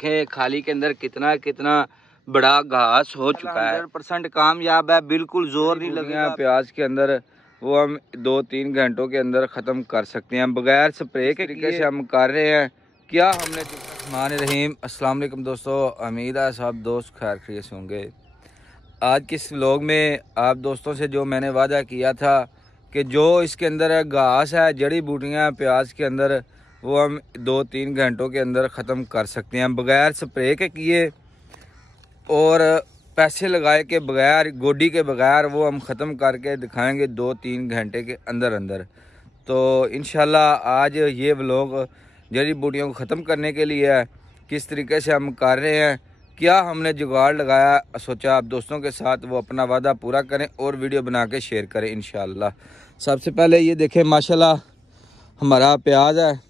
के खाली के अंदर कितना कितना बड़ा घास हो चुका है। 100% कामयाब है, बिल्कुल जोर नहीं लगेगा। प्याज के अंदर वो हम 2-3 घंटों के अंदर ख़त्म कर सकते हैं बगैर स्प्रे के तरीके से हम कर रहे हैं। क्या हमने रहीम अस्सलाम वालेकुम दोस्तों, उम्मीद है सब दोस्त खैर खैरियत से होंगे। आज के इस व्लॉग में आप दोस्तों से जो मैंने वादा किया था कि जो इसके अंदर घास है, जड़ी बूटियाँ प्याज के अंदर, वो हम 2-3 घंटों के अंदर ख़त्म कर सकते हैं बगैर स्प्रे के किए और पैसे लगाए के बगैर, गोडी के बगैर वो हम ख़त्म करके दिखाएंगे 2-3 घंटे के अंदर अंदर। तो इंशाल्लाह आज ये व्लॉग जड़ी बूटियों को ख़त्म करने के लिए है, किस तरीके से हम कर रहे हैं, क्या हमने जुगाड़ लगाया। सोचा आप दोस्तों के साथ वो अपना वादा पूरा करें और वीडियो बना के शेयर करें इंशाल्लाह। सबसे पहले ये देखें माशाल्लाह हमारा प्याज है,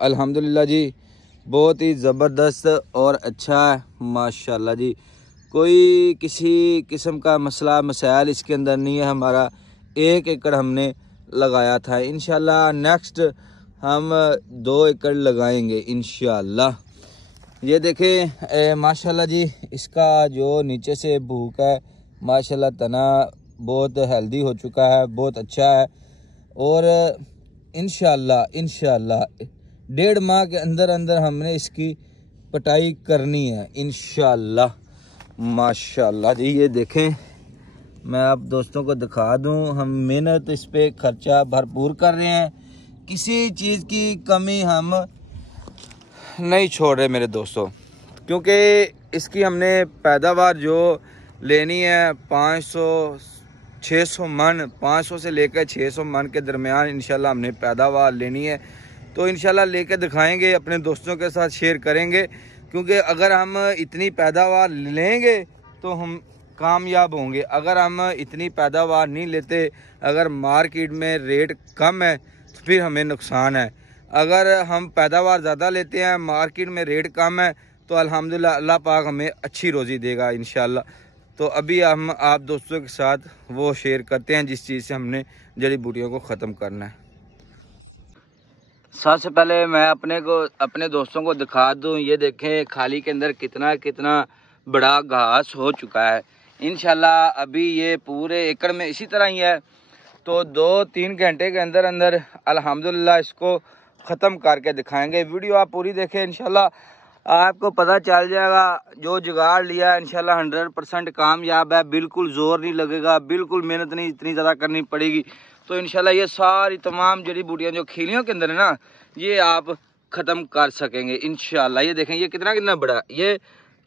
अल्हम्दुलिल्लाह जी बहुत ही ज़बरदस्त और अच्छा है माशाल्लाह जी। कोई किसी किस्म का मसला मसाइल इसके अंदर नहीं है। हमारा 1 एकड़ हमने लगाया था, इंशाल्लाह नेक्स्ट हम 2 एकड़ लगाएंगे इंशाल्लाह। ये देखें माशाल्लाह जी, इसका जो नीचे से भूख है माशाल्लाह, तना बहुत हेल्दी हो चुका है, बहुत अच्छा है। और इंशाल्लाह 1.5 माह के अंदर अंदर हमने इसकी कटाई करनी है इंशाल्लाह माशाल्लाह जी। ये देखें, मैं आप दोस्तों को दिखा दूं, हम मेहनत इस पे खर्चा भरपूर कर रहे हैं, किसी चीज़ की कमी हम नहीं छोड़ रहे मेरे दोस्तों, क्योंकि इसकी हमने पैदावार जो लेनी है 500-600 मन, 500 से लेकर 600 मन के दरमियान इंशाल्लाह हमने पैदावार लेनी है। तो इंशाल्लाह लेकर दिखाएंगे, अपने दोस्तों के साथ शेयर करेंगे, क्योंकि अगर हम इतनी पैदावार लेंगे तो हम कामयाब होंगे। अगर हम इतनी पैदावार नहीं लेते, अगर मार्केट में रेट कम है तो फिर हमें नुकसान है। अगर हम पैदावार ज़्यादा लेते हैं, मार्केट में रेट कम है, तो अल्हम्दुलिल्लाह अल्लाह पाक हमें अच्छी रोज़ी देगा इंशाल्लाह। तो अभी हम आप दोस्तों के साथ वो शेयर करते हैं जिस चीज़ से हमने जड़ी बूटियों को ख़त्म करना है। सबसे पहले मैं अपने दोस्तों को दिखा दूं, ये देखें खाली के अंदर कितना कितना बड़ा घास हो चुका है। इंशाल्लाह अभी ये पूरे एकड़ में इसी तरह ही है, तो 2-3 घंटे के अंदर अंदर अल्हम्दुलिल्लाह इसको ख़त्म करके दिखाएंगे। वीडियो आप पूरी देखें, इंशाल्लाह आपको पता चल जाएगा। जो जुगाड़ लिया है इंशाल्लाह 100% कामयाब है, बिल्कुल ज़ोर नहीं लगेगा, बिल्कुल मेहनत नहीं इतनी ज़्यादा करनी पड़ेगी। तो इंशाल्लाह ये सारी तमाम जड़ी बूटियाँ जो खीलियों के अंदर है ना, ये आप ख़त्म कर सकेंगे इंशाल्लाह। ये देखें, ये कितना कितना बड़ा, ये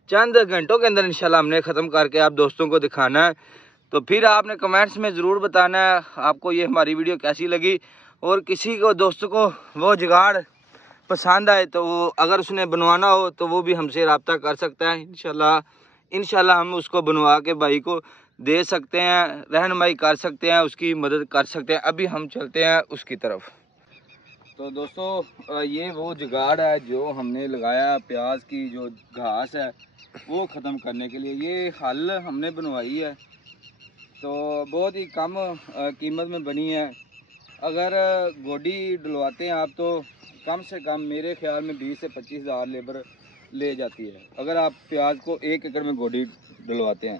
चंद घंटों के अंदर इंशाल्लाह हमने ख़त्म करके आप दोस्तों को दिखाना है। तो फिर आपने कमेंट्स में ज़रूर बताना है आपको ये हमारी वीडियो कैसी लगी, और किसी को दोस्त को वो जुगाड़ पसंद आए तो वो अगर उसने बनवाना हो तो वो भी हमसे रब्ता कर सकता है इंशाल्लाह हम उसको बनवा के भाई को दे सकते हैं, रहनुमाई कर सकते हैं, उसकी मदद कर सकते हैं। अभी हम चलते हैं उसकी तरफ। तो दोस्तों ये वो जुगाड़ है जो हमने लगाया प्याज की जो घास है वो ख़त्म करने के लिए। ये हल हमने बनवाई है, तो बहुत ही कम कीमत में बनी है। अगर गोडी डलवाते हैं आप तो कम से कम मेरे ख्याल में 20 से 25 हज़ार लेबर ले जाती है, अगर आप प्याज को 1 एकड़ में गोडी डलवाते हैं।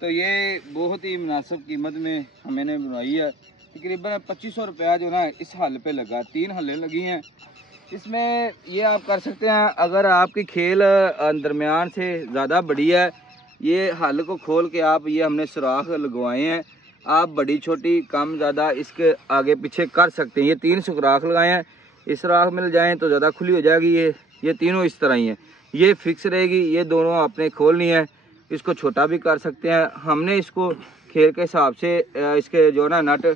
तो ये बहुत ही मुनासिब कीमत में हमने बनवाई है। तकरीबन 2500 रुपया जो ना इस हल पे लगा, 3 हलें लगी हैं इसमें। ये आप कर सकते हैं, अगर आपकी खेल दरमियान से ज़्यादा बड़ी है, ये हल को खोल के आप, ये हमने सुराख लगवाए हैं, आप बड़ी छोटी कम ज़्यादा इसके आगे पीछे कर सकते हैं। ये 3 सुराख लगाए हैं, इस सुराख मिल जाएँ तो ज़्यादा खुली हो जाएगी। ये तीनों इस तरह ही हैं, ये फिक्स रहेगी। ये दोनों आपने खोलनी है, इसको छोटा भी कर सकते हैं। हमने इसको खेल के हिसाब से इसके जो ना नट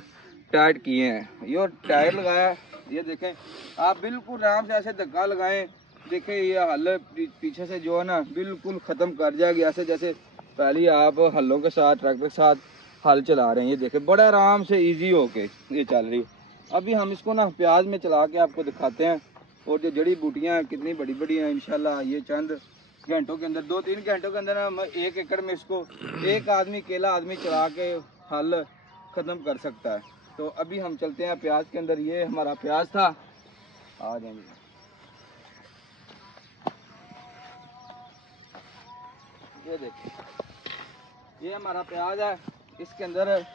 टाइट किए हैं, ये टायर लगाया। ये देखें, आप बिल्कुल आराम से ऐसे धक्का लगाएं, देखें ये हल पीछे से जो है ना बिल्कुल ख़त्म कर जाएगी, ऐसे जैसे पहले आप हलों के साथ ट्रैक्टर के साथ हल चला रहे हैं। ये देखें बड़े आराम से इजी होके ये चल रही है। अभी हम इसको ना प्याज में चला के आपको दिखाते हैं, और जो जड़ी बूटियाँ कितनी बड़ी बड़ी हैं इंशाल्लाह ये चंद घंटों के अंदर, 2-3 घंटों के अंदर हम 1 एकड़ में इसको एक आदमी अकेला आदमी चला के हल ख़त्म कर सकता है। तो अभी हम चलते हैं प्याज के अंदर। ये हमारा प्याज था, आ जाएंगे। ये देखिए ये हमारा प्याज है, इसके अंदर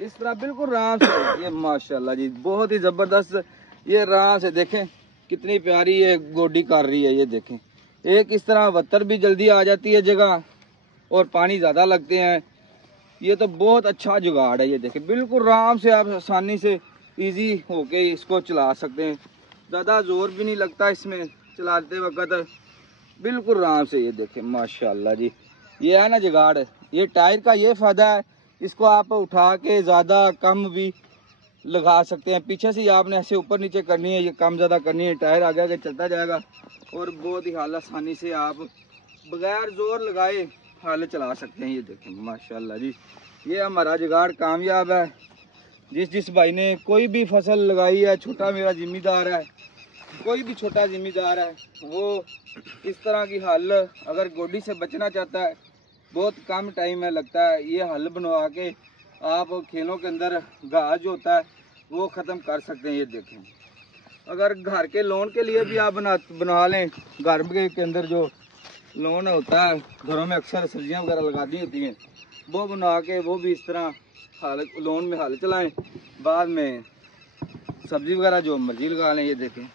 इस तरह बिल्कुल आराम से ये माशाल्लाह जी बहुत ही ज़बरदस्त ये आराम से देखें कितनी प्यारी ये गोडी कर रही है। ये देखें एक इस तरह वत्तर भी जल्दी आ जाती है जगह और पानी ज़्यादा लगते हैं। ये तो बहुत अच्छा जुगाड़ है। ये देखें बिल्कुल आराम से आप आसानी से इजी होके इसको चला सकते हैं, ज़्यादा ज़ोर भी नहीं लगता इसमें चलाते वक्त, बिल्कुल आराम से। ये देखें माशाल्लाह जी ये है ना जुगाड़। ये टायर का ये फ़ायदा है, इसको आप उठा के ज़्यादा कम भी लगा सकते हैं। पीछे से आपने ऐसे ऊपर नीचे करनी है, ये कम ज़्यादा करनी है, टायर आगे आगे चलता जाएगा और बहुत ही हाल आसानी से आप बगैर ज़ोर लगाए हाल चला सकते हैं। ये देखें माशाल्लाह जी ये हमारा जुगाड़ कामयाब है। जिस भाई ने कोई भी फसल लगाई है, छोटा मेरा ज़िम्मेदार है, कोई भी छोटा ज़िम्मेदार है, वो इस तरह की हल अगर गोडी से बचना चाहता है, बहुत कम टाइम में लगता है, ये हल बनवा के आप खेलों के अंदर घास जो होता है वो ख़त्म कर सकते हैं। ये देखें अगर घर के लोन के लिए भी आप बनवा लें, घर के अंदर जो लोन होता है घरों में अक्सर सब्जियां वगैरह लगा दी होती हैं, वो बनवा के वो भी इस तरह हाल लोन में हाल चलाएं, बाद में सब्जी वगैरह जो मर्जी लगा लें। ये देखें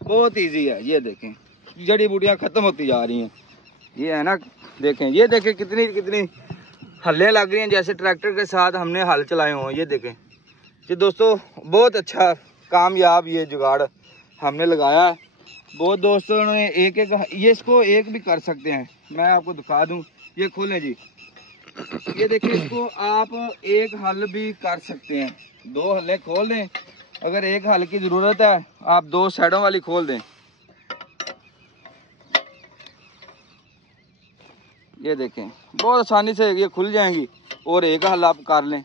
बहुत इजी है। ये देखें जड़ी बूटियाँ ख़त्म होती जा रही हैं। ये है ना देखें, ये देखें कितनी कितनी हल्लें लग रही हैं जैसे ट्रैक्टर के साथ हमने हल चलाए हों। ये देखें ये दोस्तों बहुत अच्छा कामयाब ये जुगाड़ हमने लगाया है। बहुत दोस्तों ने एक ये इसको एक भी कर सकते हैं, मैं आपको दिखा दूं। ये खोलें जी, ये देखिए इसको आप एक हल भी कर सकते हैं, दो हल्ले खोल दें। अगर एक हल की ज़रूरत है आप दो साइडों वाली खोल दें। ये देखें बहुत आसानी से ये खुल जाएंगी और एक हल आप कर लें।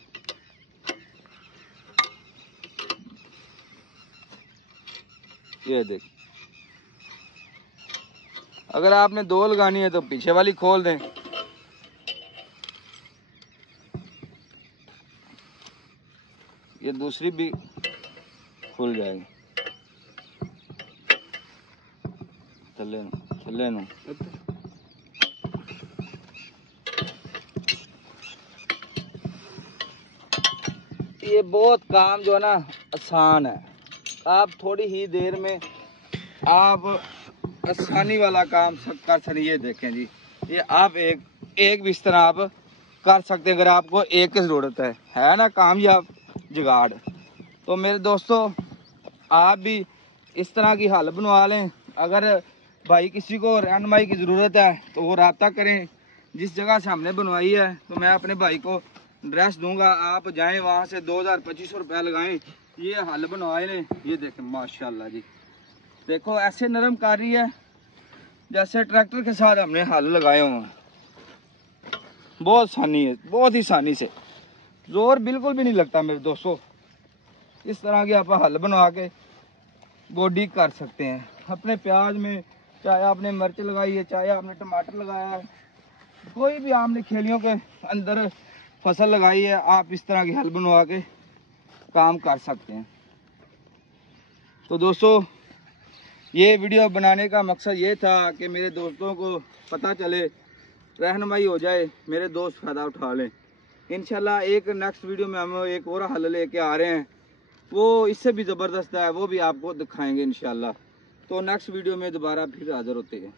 ये देखें अगर आपने दो लगानी है तो पीछे वाली खोल दें। ये दूसरी भी खुल जाएगी। थल्ले नो ये बहुत काम जो है ना आसान है, आप थोड़ी ही देर में आप आसानी वाला काम कर सकते। ये देखें जी ये आप एक भी इस तरह आप कर सकते हैं अगर आपको एक की ज़रूरत है ना कामयाब जुगाड़। तो मेरे दोस्तों आप भी इस तरह की हल बनवा लें। अगर भाई किसी को रहनुमाई की ज़रूरत है तो वो रब्ता करें। जिस जगह से हमने बनवाई है तो मैं अपने भाई को एड्रेस दूंगा, आप जाएं वहाँ से 2000-2500 रुपये लगाएं, ये हल बनवाए लें। ये देखें माशाल्लाह जी देखो ऐसे नरम कर रही है जैसे ट्रैक्टर के साथ हमने हल लगाए हुए हैं। बहुत आसानी है, बहुत ही आसानी से, जोर बिल्कुल भी नहीं लगता मेरे दोस्तों। इस तरह की आप हल बनवा के गोडी कर सकते हैं अपने प्याज में, चाहे आपने मिर्च लगाई है, चाहे आपने टमाटर लगाया है, कोई भी आपने खेलियों के अंदर फसल लगाई है, आप इस तरह की हल बनवा के काम कर सकते हैं। तो दोस्तों ये वीडियो बनाने का मकसद ये था कि मेरे दोस्तों को पता चले, रहनुमाई हो जाए, मेरे दोस्त फ़ायदा उठा लें। इंशाल्लाह एक नेक्स्ट वीडियो में हम एक और हल लेके आ रहे हैं, वो इससे भी ज़बरदस्त है, वो भी आपको दिखाएंगे इंशाल्लाह। तो नेक्स्ट वीडियो में दोबारा फिर हाज़िर होते हैं।